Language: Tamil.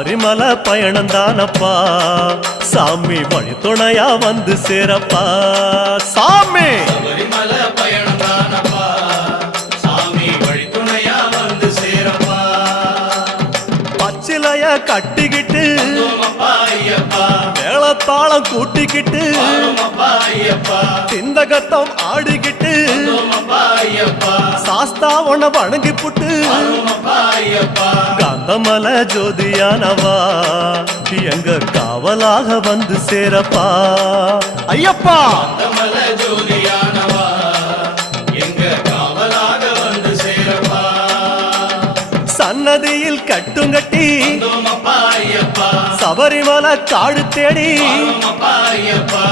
சபரிமலை பயணம் தானப்பா சாமி வழி துணையா வந்து சேரப்பா சாமி சபரிமலை பயணம் தானப்பா சாமி வழி துணையா வந்து சேரப்பா பச்சிலைய கட்டிக்கிட்டு ஐயப்பா மேளத்தாளம் கூட்டிக்கிட்டு ஐயப்பா சிந்தகத்தம் ஆடிக்கிட்டு ஐயப்பா சாஸ்தா உன வணங்கி புட்டு ஐயப்பா காந்தமல ஜோதியானவா எங்க காவலாக வந்து சேரப்பா ஐயப்பா காந்தமல ஜோதியானவா எங்க காவலாக வந்து சேரப்பா சன்னதியில் கட்டுங்கட்டி ஐயப்பா சபரிமலை காடு தேடி ஐயப்பா